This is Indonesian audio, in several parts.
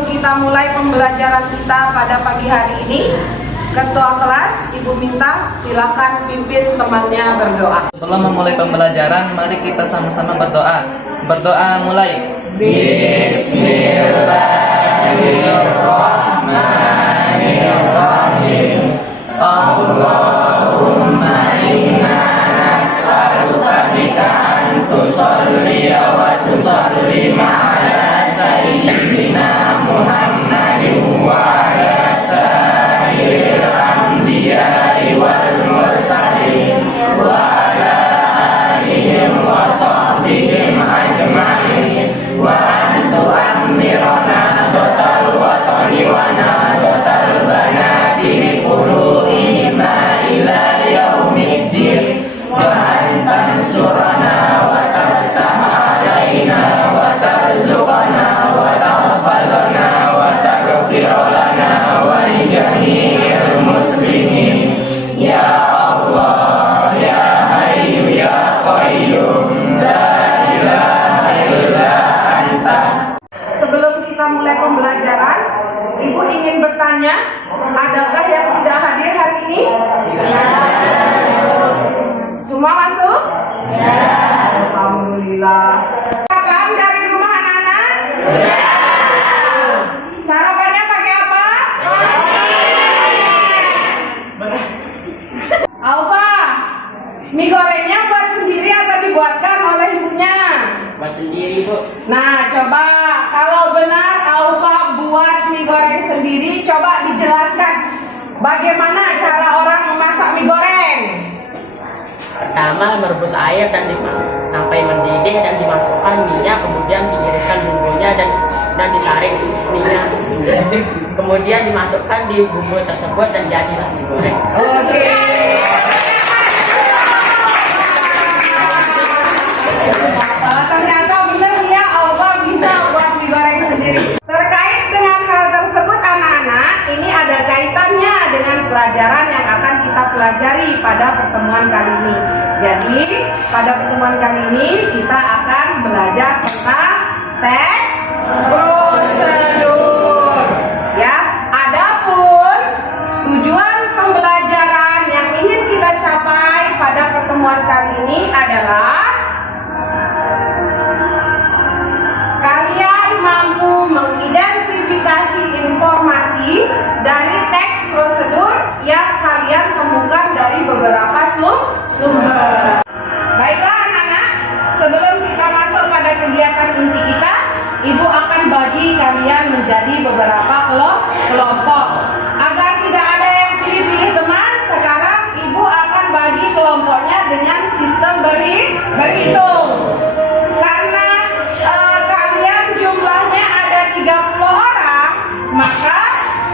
sebelum kita mulai pembelajaran kita pada pagi hari ini, Ketua kelas, Ibu minta silakan pimpin temannya berdoa. Sebelum memulai pembelajaran, mari kita sama-sama berdoa. Berdoa mulai. Bismillahirrahmanirrahim. Allahumma inna nas'aluka bika an tusalliya wa tusallima ala sayyidina Muhammadin wa ala sayyidil anbiya'i wal mursalin wa ala alihim wa sahbihim ajma'in wa antu amirana dotal watani wa nadotal banati bi furu'ihima ila yaumiddin wa antan surana wa tabtaha alaina wa tarzuqana wa tahfazana wa taghfirlana wa li jami'il muslimin ya Allah ya Hayyu ya Qayyum la ilaha illa anta. Sebelum kita mulai pembelajaran, Ibu ingin bertanya, adakah yang tidak hadir hari ini? Semua masuk? Alhamdulillah. Sarapan dari rumah anak-anak? Sarapannya pakai apa? Alfa, mie gorengnya buat sendiri atau dibuatkan oleh ibunya? Buat sendiri, Bu. Nah, coba kalau benar Alfa buat mie goreng sendiri, coba dijelaskan bagaimana cara orang memasak mie goreng. Pertama merebus air sampai mendidih dan dimasukkan minyak, kemudian diiriskan bumbunya dan disaring minyak. Kemudian dimasukkan di bumbu tersebut dan jadilah mie goreng. Oke. Ternyata benar ya, Alfa bisa buat mie goreng sendiri. Terkait dengan hal tersebut anak-anak, ini ada kaitannya dengan pelajaran yang akan kita pelajari pada pertemuan kali ini. Jadi, pada pertemuan kali ini kita akan belajar tentang teks prosedur. Ya, adapun tujuan pembelajaran yang ingin kita capai pada pertemuan kali ini adalah kalian mampu mengidentifikasi informasi dari teks prosedur yang kalian temukan dari beberapa sumber. Baiklah anak-anak, sebelum kita masuk pada kegiatan inti kita, Ibu akan bagi kalian menjadi beberapa kelompok. Agar tidak ada yang pilih-pilih teman, sekarang Ibu akan bagi kelompoknya dengan sistem berhitung. Karena kalian jumlahnya ada 30 orang, maka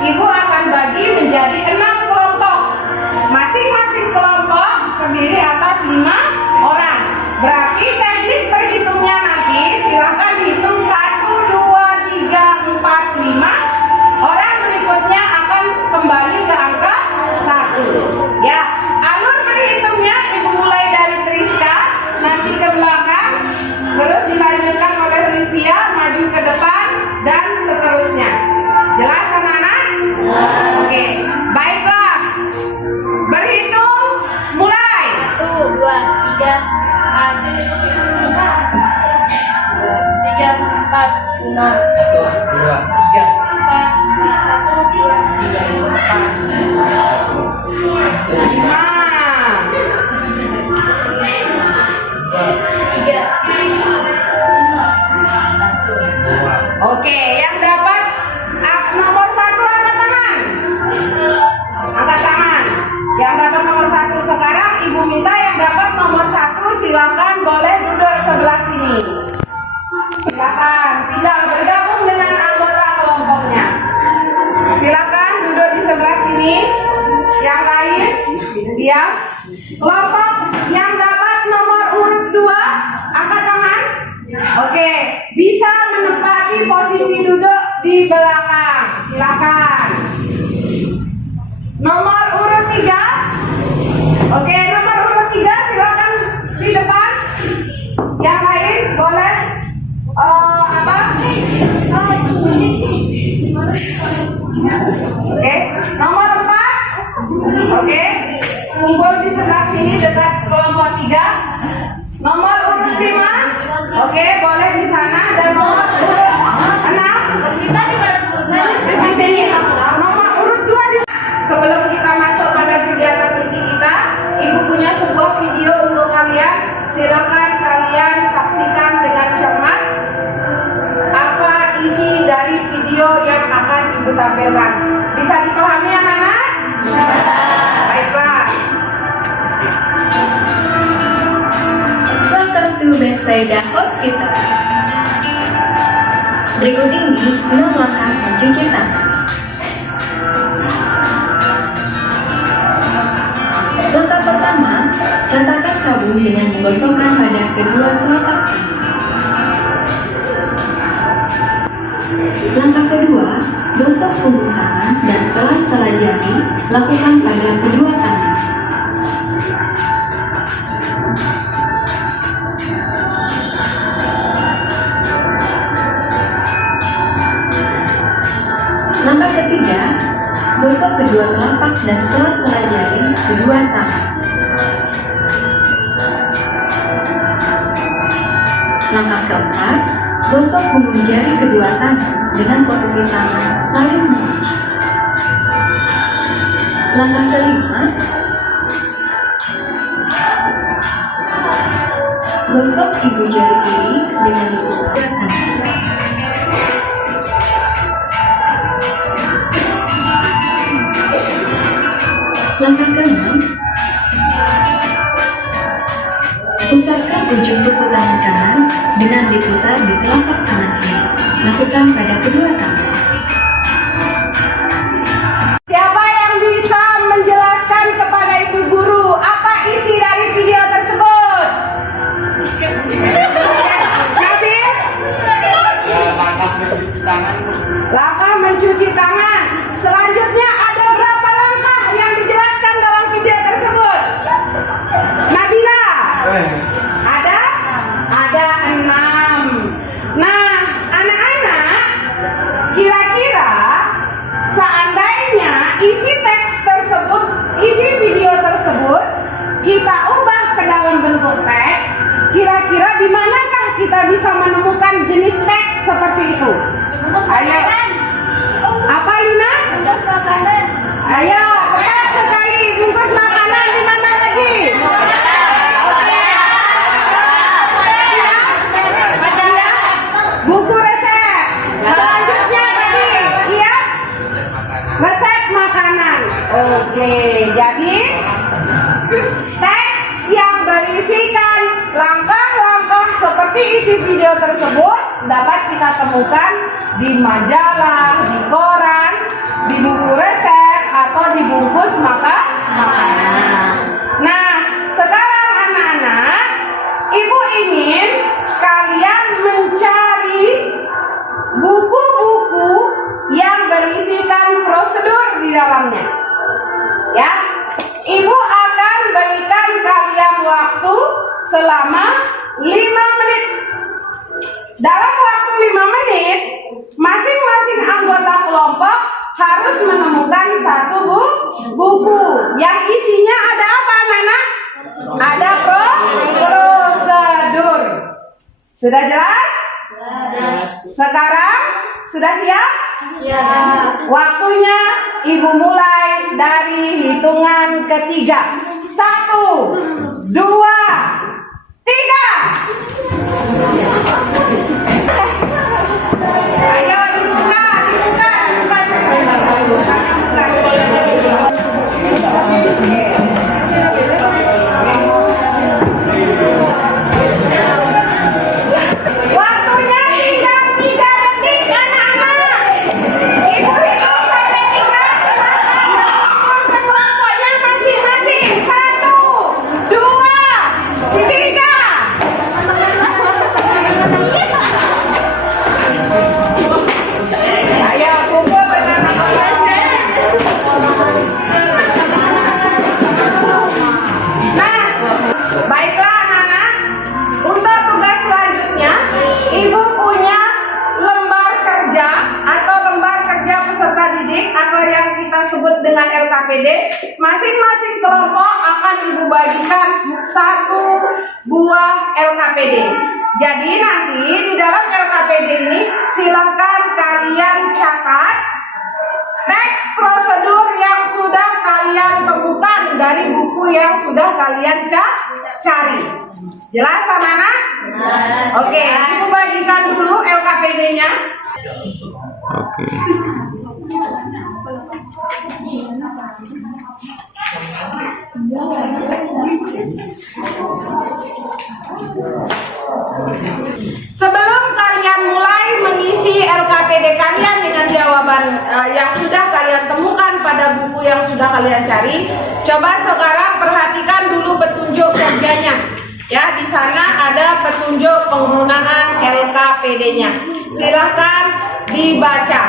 Ibu akan bagi menjadi 6 kelompok. Masing-masing kelompok terdiri atas 5 orang. Berarti teknik berhitungnya nanti silakan dihitung 1, 2, 3, 4, 5. Orang berikutnya akan kembali ke angka 1. Ya, alur berhitungnya Ibu mulai dari Triska, nanti ke belakang, terus dilanjutkan oleh Livia, maju ke depan, dan seterusnya. Jelas anak-anak? Oke, baiklah. Berhitung, mulai. 1, 2, 3, 4, 4, 5, 1, 2, 3, 4, 1, 5. 3, Oke, yang dapat nomor 1 angkat tangan. Angkat tangan. Yang dapat nomor 1 sekarang Ibu minta yang dapat nomor 1 silakan boleh duduk sebelah sini. Silakan tidak bergabung dengan anggota kelompoknya. Silakan duduk di sebelah sini. Yang lain diam. Kelompok yang dapat nomor urut 2 angkat tangan. Oke, bisa menempati posisi duduk di belakang. Silakan. Nomor urut 3. Oke, nomor urut 3 silakan di depan. Yang lain boleh Ibu tampilkan. Bisa dipahami anak-anak? Baiklah. Welcome to Bethsaida Hospital. Berikut ini 6 langkah mencuci tangan. Langkah pertama, ratakan sabun dengan menggosokkan pada kedua telapak tangan. Langkah kedua, gosok punggung tangan dan sela-sela jari, lakukan pada kedua tangan. Langkah ketiga, gosok kedua telapak dan sela-sela jari kedua tangan. Langkah keempat, gosok punggung jari kedua tangan dengan posisi tangan saling mengunci. Langkah kelima, gosok ibu jari kiri dengan ibu tangan. Langkah keenam, usapkan ujung kuku tangan kanan dengan diputar di telapak tangan kiri. Lakukan pada kedua tangan. Siapa yang bisa menjelaskan kepada ibu guru apa isi dari video tersebut? Nabil? Langkah mencuci tangan. Langkah mencuci tangan. Selanjutnya ada berapa langkah yang dijelaskan dalam video tersebut? Nabila? Ada 6. Nah, anak-anak, kira-kira seandainya isi teks tersebut, isi video tersebut kita ubah ke dalam bentuk teks, kira-kira di manakah kita bisa menemukan jenis teks seperti itu? Ayo. Apa Lina? Bungkus makanan. Ayo, cepat sekali. Bungkus makanan di mana lagi? Buku resep. Selanjutnya tadi, iya? Resep makanan. Oke, jadi teks yang berisikan langkah-langkah seperti isi video tersebut dapat kita temukan di majalah, di koran, di buku resep, atau di bungkus makanan. Nah, sekarang anak-anak, ibu ingin kalian mencari buku-buku yang berisikan prosedur di dalamnya. Ya, ibu akan berikan kalian waktu selama 5 menit. Dalam waktu 5 menit, masing-masing anggota kelompok harus menemukan satu buku yang isinya ada apa, anak-anak? Ada prosedur. Sudah jelas? Sekarang sudah siap? Waktunya ibu mulai dari hitungan ketiga. 1, 2, 3. Ayo dibuka. Waktunya tinggal 3 detik, anak-anak. Ibu hitung sampai 3. Kelompoknya masing-masing. 1, 2, 3. Ayo kumpul bersama-sama. Nah, baiklah anak-anak. Untuk tugas selanjutnya, ibu punya lembar kerja atau lembar kerja peserta didik atau yang kita sebut dengan LKPD. Masing-masing kelompok akan ibu bagikan 1 buah LKPD. Jadi nanti di dalam LKPD ini silakan kalian catat teks prosedur yang sudah kalian kalian temukan dari buku yang sudah kalian cari. Jelas anak-anak? Oke, ibu bagikan dulu LKPD-nya. Oke. Sebelum kalian mulai mengisi LKPD kalian dengan jawaban yang sudah kalian temukan pada buku yang sudah kalian cari, coba sekarang perhatikan dulu petunjuk kerjanya. Ya, di sana ada petunjuk penggunaan LKPD-nya. Silakan dibaca.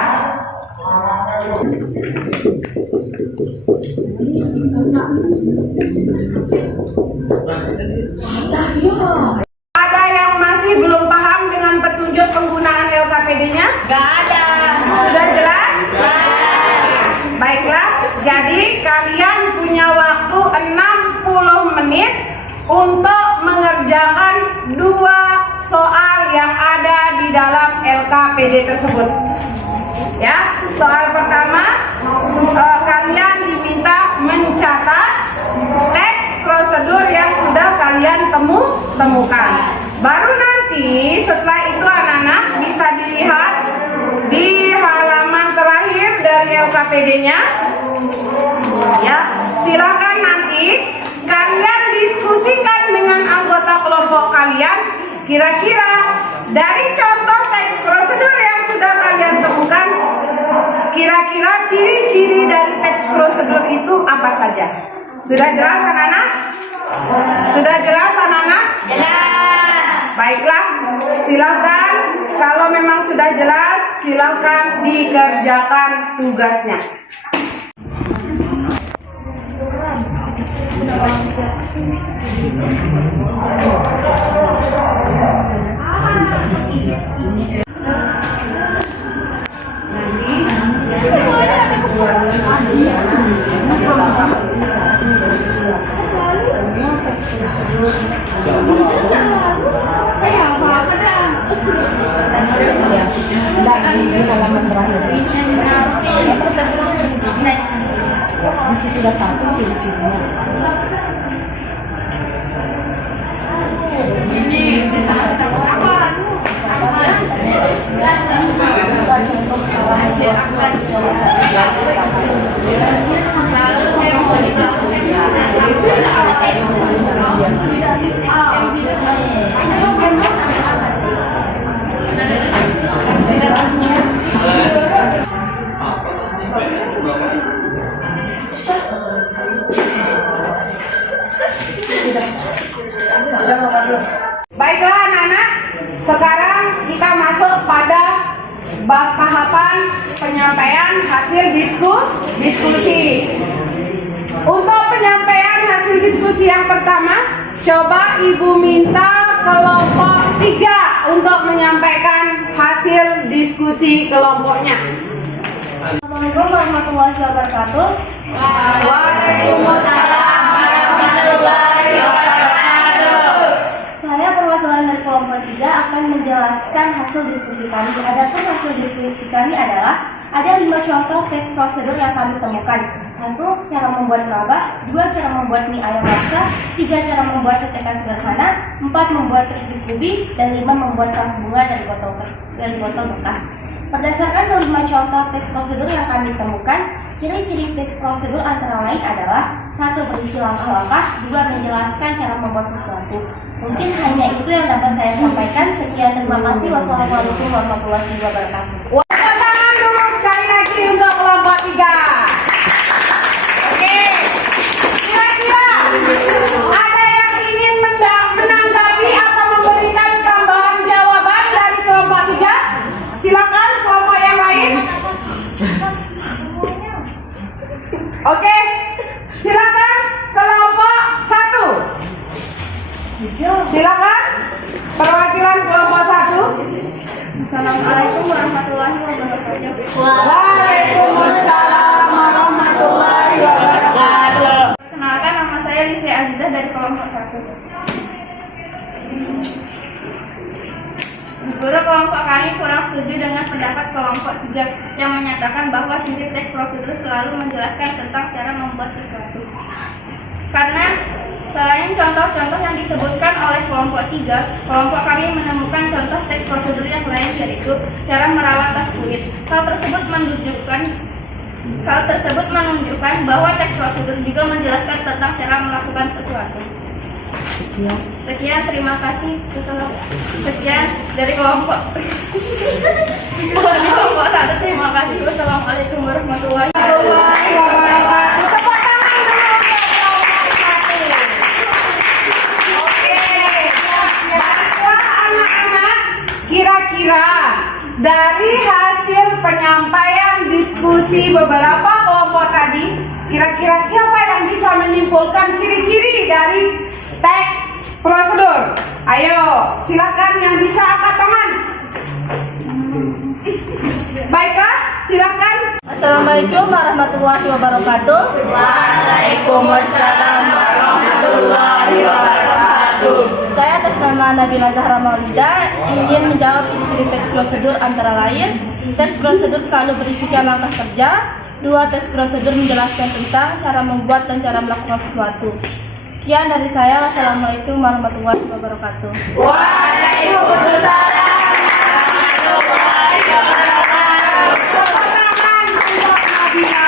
Ada yang masih belum paham dengan petunjuk penggunaan LKPD-nya? Gak ada. Sudah jelas? Baiklah, jadi kalian punya waktu 60 menit untuk mengerjakan 2 soal yang ada di dalam LKPD tersebut. Ya, soal pertama kalian diminta mencatat teks prosedur yang sudah kalian temukan. Baru nanti setelah itu anak-anak bisa dilihat di halaman terakhir dari LKPD-nya. Ya, silakan nanti kalian diskusikan dengan anggota kelompok kalian. Kira-kira dari contoh teks prosedur yang sudah kalian temukan, kira-kira ciri-ciri dari teks prosedur itu apa saja? Sudah jelas anak-anak? Sudah jelas anak-anak? Jelas. Baiklah, silakan. Kalau memang sudah jelas, silakan dikerjakan tugasnya. Baiklah anak-anak, sekarang kita masuk pada bab tahapan penyampaian hasil diskusi. Untuk penyampaian hasil diskusi yang pertama, coba ibu minta kelompok 3 untuk menyampaikan hasil diskusi kelompoknya. Assalamualaikum warahmatullahi wabarakatuh. Waalaikumsalam warahmatullahi wabarakatuh. Saya perwakilan dari kelompok 3 akan menjelaskan hasil diskusi kami. Adapun hasil diskusi kami adalah ada 5 contoh teks prosedur yang kami temukan. 1. Cara membuat raba. 2. Cara membuat mie ayam laksa. 3. Cara membuat sasekan sederhana. 4. Membuat keripik ubi. Dan 5. Membuat tas bunga dari botol bekas. Berdasarkan kelima contoh teks prosedur yang kami temukan, ciri-ciri teks prosedur antara lain adalah 1. Berisi langkah-langkah. 2. Menjelaskan cara membuat sesuatu. Mungkin hanya itu yang dapat saya sampaikan. Sekian, terima kasih. Wassalamualaikum warahmatullahi wabarakatuh. Tepuk tangan dulu sekali lagi untuk kelompok 3. Oke, kira-kira ada yang ingin menanggapi atau memberikan tambahan jawaban dari kelompok 3? Silakan kelompok yang lain. Oke, silakan kelompok 1. Silakan perwakilan kelompok 1. Assalamualaikum warahmatullahi wabarakatuh. Waalaikumsalam warahmatullahi wabarakatuh. Perkenalkan, nama saya Livia Azizah dari kelompok 1. Guru kelompok kami kurang setuju dengan pendapat kelompok 3 yang menyatakan bahwa ciri teks prosedur selalu menjelaskan tentang cara membuat sesuatu. Karena selain contoh-contoh yang disebutkan oleh kelompok 3, kelompok kami menemukan contoh teks prosedur yang lain, yaitu cara merawat tas kulit. Hal tersebut menunjukkan bahwa teks prosedur juga menjelaskan tentang cara melakukan sesuatu. Sekian, terima kasih. Sekian dari kelompok terima kasih. Wassalamualaikum warahmatullahi wabarakatuh. Tepuk tangan dulu untuk Oke. Baiklah anak-anak, kira-kira dari hasil penyampaian diskusi beberapa kelompok tadi, kira-kira siapa yang bisa menyimpulkan ciri-ciri dari teks prosedur? Ayo, silakan yang bisa angkat tangan. Baiklah, silakan. Assalamualaikum warahmatullahi wabarakatuh. Waalaikumsalam warahmatullahi wabarakatuh. Saya atas nama Nabila Zahra Maulida ingin menjawab ciri teks prosedur antara lain: teks prosedur selalu berisikan langkah kerja. 2. Teks prosedur menjelaskan tentang cara membuat dan cara melakukan sesuatu. Sekian dari saya. Wassalamualaikum warahmatullahi wabarakatuh. Waalaikumsalam warahmatullahi wabarakatuh. Tangan untuk Nabila.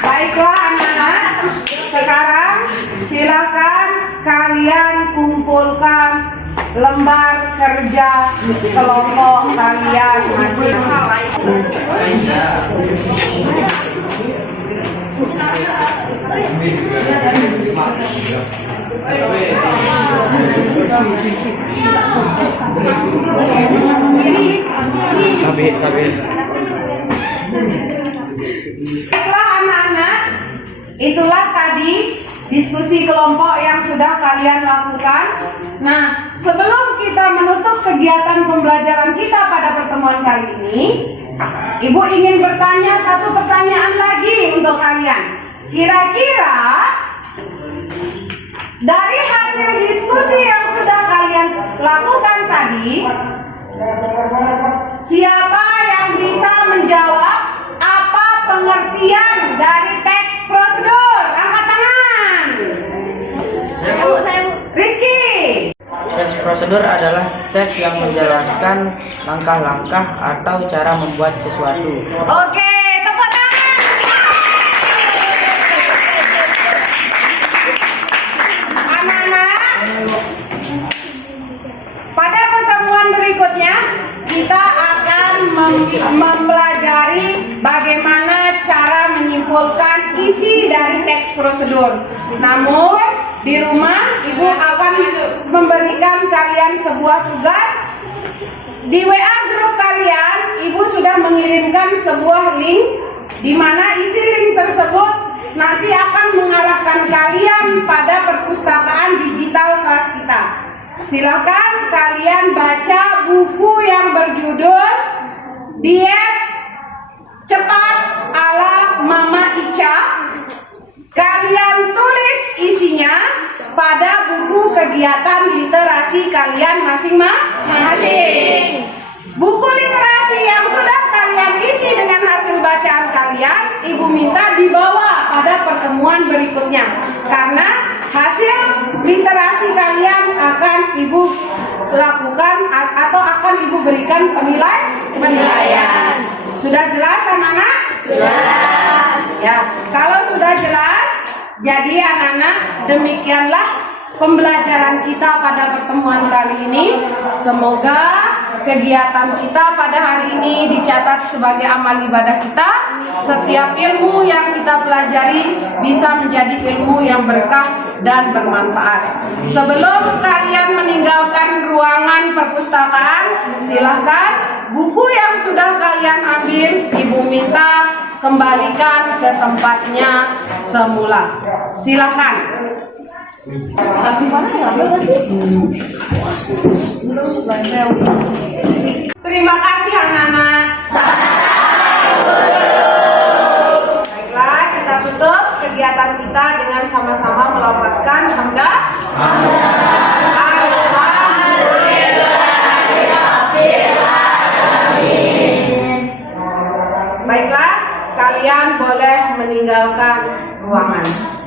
Baiklah anak-anak, sekarang silakan kalian kumpulkan lembar kerja kelompok kalian masing-masing. Baiklah anak-anak, itulah tadi diskusi kelompok yang sudah kalian lakukan. Nah, sebelum kita menutup kegiatan pembelajaran kita pada pertemuan kali ini, Ibu ingin bertanya satu pertanyaan lagi untuk kalian. Kira-kira dari hasil diskusi yang sudah kalian lakukan tadi, siapa yang bisa menjawab apa pengertian dari teks prosedur? Angkat tangan. Rizky. Teks prosedur adalah teks yang menjelaskan langkah-langkah atau cara membuat sesuatu. Oke, tepuk tangan. Anak-anak, pada pertemuan berikutnya kita akan mempelajari bagaimana cara menyimpulkan isi dari teks prosedur. Namun di rumah Ibu akan memberikan kalian sebuah tugas. Di WA grup kalian Ibu sudah mengirimkan sebuah link, di mana isi link tersebut nanti akan mengarahkan kalian pada perpustakaan digital kelas kita. Silakan kalian baca buku yang berjudul Diet Cepat ala Mama Ica. Kalian tulis isinya pada buku kegiatan literasi kalian masing-masing. Buku literasi yang sudah kalian isi dengan hasil bacaan kalian, Ibu minta dibawa pada pertemuan berikutnya. Karena hasil literasi kalian akan Ibu lakukan atau akan Ibu berikan penilaian. Sudah jelas anak-anak? Jelas. Ya, kalau sudah jelas, jadi anak-anak, demikianlah pembelajaran kita pada pertemuan kali ini. Semoga kegiatan kita pada hari ini dicatat sebagai amal ibadah kita. Setiap ilmu yang kita pelajari bisa menjadi ilmu yang berkah dan bermanfaat. Sebelum kalian meninggalkan ruangan perpustakaan, silahkan buku yang sudah kalian ambil, Ibu minta kembalikan ke tempatnya semula. Silakan. Terima kasih anak-anak. Baiklah, kita tutup kegiatan kita dengan sama-sama melafazkan hamdah. Alhamdulillah. boleh meninggalkan ruangan.